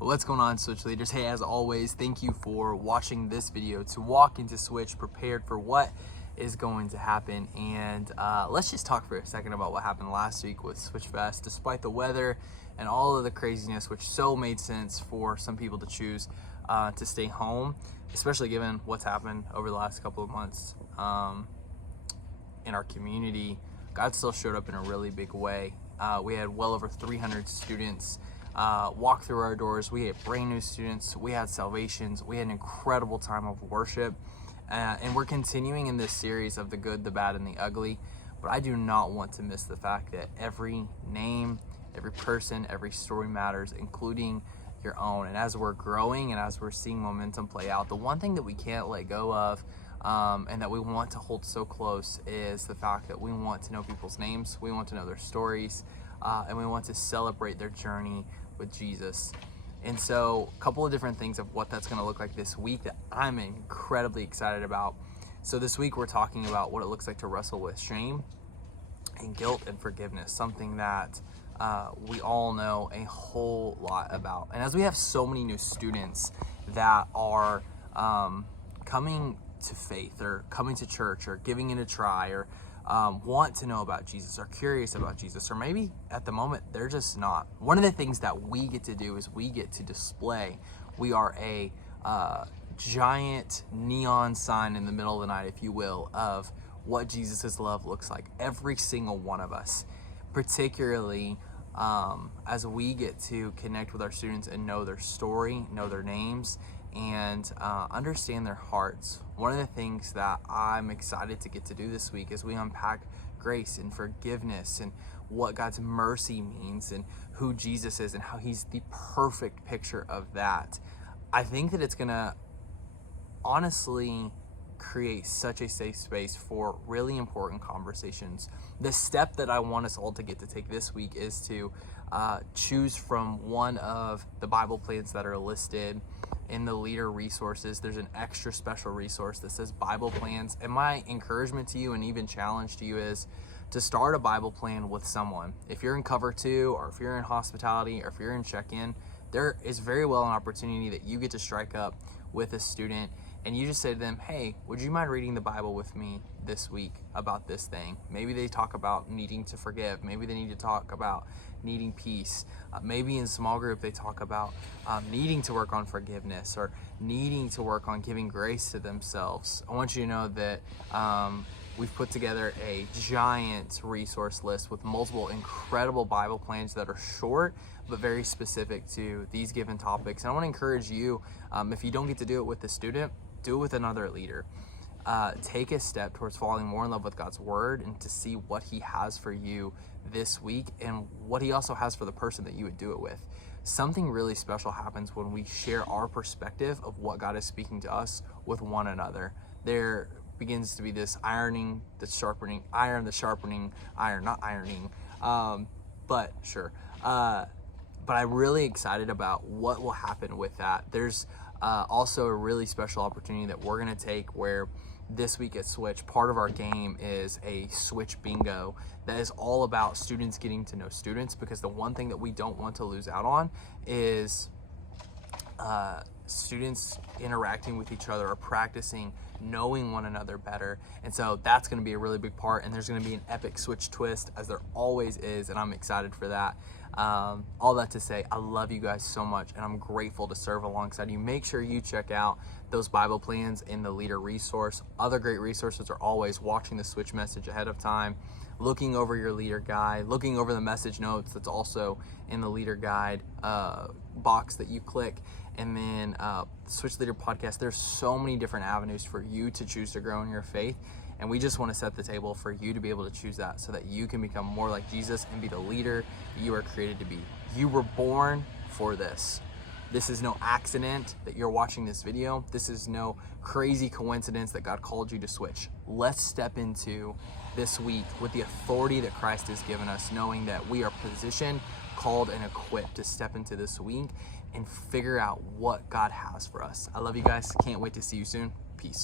What's going on, Switch leaders? Hey, as always, thank you for watching this video to walk into Switch prepared for what is going to happen. And let's just talk for a second about what happened last week with Switch Fest. Despite the weather and all of the craziness, which so made sense for some people to choose to stay home, especially given what's happened over the last couple of months in our community, God still showed up in a really big way. We had well over 300 students walk through our doors. We had brand new students, we had salvations, we had an incredible time of worship, and we're continuing in this series of the good, the bad, and the ugly. But I do not want to miss the fact that every name, every person, every story matters, including your own. And as we're growing and as we're seeing momentum play out, the one thing that we can't let go of and that we want to hold so close is the fact that we want to know people's names, we want to know their stories, and we want to celebrate their journey with Jesus. And so a couple of different things of what that's going to look like this week that I'm incredibly excited about. So this week we're talking about what it looks like to wrestle with shame and guilt and forgiveness, something that we all know a whole lot about. And as we have so many new students that are coming to faith or coming to church or giving it a try or want to know about Jesus, are curious about Jesus, or maybe at the moment they're just not. One of the things that we get to do is we get to display. We are a giant neon sign in the middle of the night, if you will, of what Jesus's love looks like. Every single one of us, particularly as we get to connect with our students and know their story, know their names, and understand their hearts. One of the things that I'm excited to get to do this week is we unpack grace and forgiveness and what God's mercy means and who Jesus is and how he's the perfect picture of that. I think that it's gonna honestly create such a safe space for really important conversations. The step that I want us all to get to take this week is to choose from one of the Bible plans that are listed in the leader resources. There's an extra special resource that says Bible plans, and my encouragement to you and even challenge to you is to start a Bible plan with someone. If you're in cover 2, or if you're in hospitality, or if you're in check-in, there is very well an opportunity that you get to strike up with a student and you just say to them, hey, would you mind reading the Bible with me this week about this thing? Maybe they talk about needing to forgive. Maybe they need to talk about needing peace. Maybe in small group they talk about needing to work on forgiveness or needing to work on giving grace to themselves. I want you to know that we've put together a giant resource list with multiple incredible Bible plans that are short but very specific to these given topics. And I want to encourage you, if you don't get to do it with the student, do it with another leader. Take a step towards falling more in love with God's word and to see what he has for you this week and what he also has for the person that you would do it with. Something really special happens when we share our perspective of what God is speaking to us with one another. There begins to be this ironing that's sharpening iron, the sharpening iron, not ironing, but sure. But I'm really excited about what will happen with that. There's also a really special opportunity that we're gonna take where this week at Switch, part of our game is a Switch bingo that is all about students getting to know students, because the one thing that we don't want to lose out on is students interacting with each other or practicing knowing one another better. And so that's going to be a really big part, and there's going to be an epic Switch twist, as there always is, and I'm excited for that. All that to say, I love you guys so much, and I'm grateful to serve alongside you. Make sure you check out those Bible plans in the leader resource. Other great resources are always watching the Switch message ahead of time, looking over your leader guide, looking over the message notes that's also in the leader guide box that you click, and then Switch Leader Podcast. There's so many different avenues for you to choose to grow in your faith, and we just want to set the table for you to be able to choose that so that you can become more like Jesus and be the leader you are created to be. You were born for this. This is no accident that you're watching this video. This is no crazy coincidence that God called you to Switch. Let's step into this week with the authority that Christ has given us, knowing that we are positioned, called, and equipped to step into this week and figure out what God has for us. I love you guys. Can't wait to see you soon. Peace.